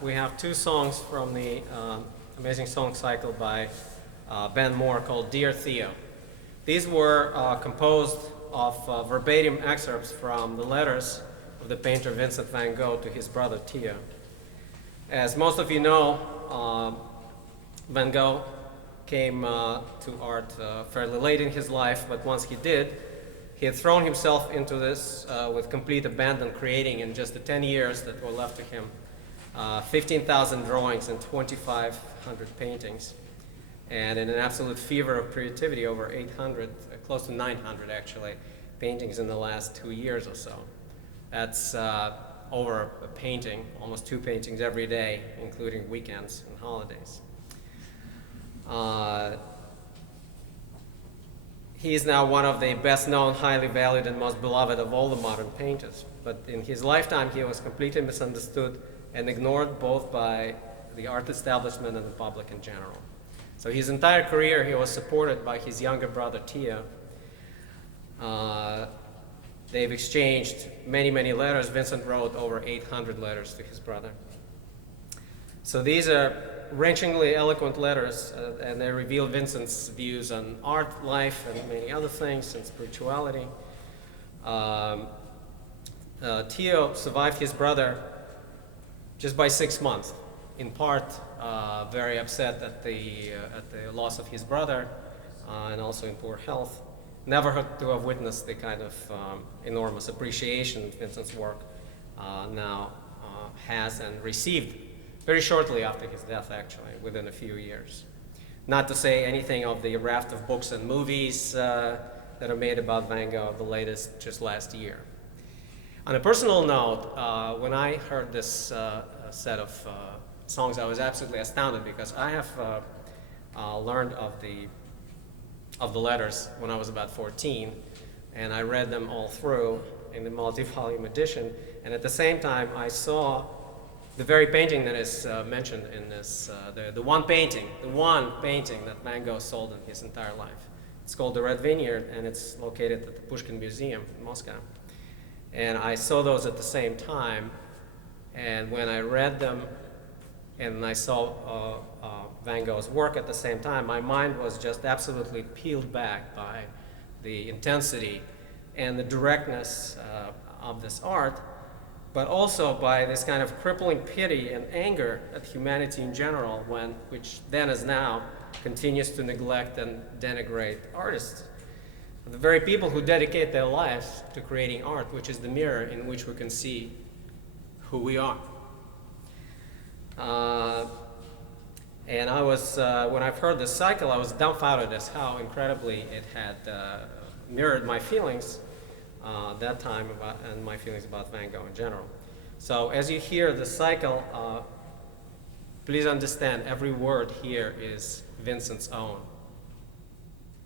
we have two songs from the amazing song cycle by Ben Moore called Dear Theo. These were composed of verbatim excerpts from the letters of the painter Vincent van Gogh to his brother Theo. As most of you know, Van Gogh came to art fairly late in his life, but once he did, he had thrown himself into this with complete abandon, creating in just the 10 years that were left to him 15,000 drawings and 2,500 paintings. And in an absolute fever of creativity, over 800, close to 900 actually, paintings in the last 2 years or so. That's over a painting, almost 2 paintings every day, including weekends and holidays. He is now one of the best known, highly valued, and most beloved of all the modern painters. But in his lifetime, he was completely misunderstood and ignored both by the art establishment and the public in general. So his entire career, he was supported by his younger brother, Theo. They've exchanged many, many letters. Vincent wrote over 800 letters to his brother. So these are wrenchingly eloquent letters, and they reveal Vincent's views on art, life, and many other things, and spirituality. Theo survived his brother just by 6 months, in part very upset at the loss of his brother, and also in poor health. Never had to have witnessed the kind of enormous appreciation Vincent's work now has and received very shortly after his death, actually, within a few years. Not to say anything of the raft of books and movies that are made about Van Gogh, the latest just last year. On a personal note, when I heard this set of songs, I was absolutely astounded because I have learned of the letters when I was about 14, and I read them all through in the multi-volume edition, and at the same time I saw the very painting that is mentioned in this, the one painting that Van Gogh sold in his entire life. It's called The Red Vineyard, and it's located at the Pushkin Museum in Moscow. And I saw those at the same time, and when I read them and I saw Van Gogh's work at the same time, my mind was just absolutely peeled back by the intensity and the directness of this art, but also by this kind of crippling pity and anger at humanity in general, which then as now continues to neglect and denigrate artists. The very people who dedicate their lives to creating art, which is the mirror in which we can see who we are. And I was, when I've heard this cycle, I was dumbfounded as how incredibly it had mirrored my feelings that time and my feelings about Van Gogh in general. So as you hear the cycle, please understand every word here is Vincent's own.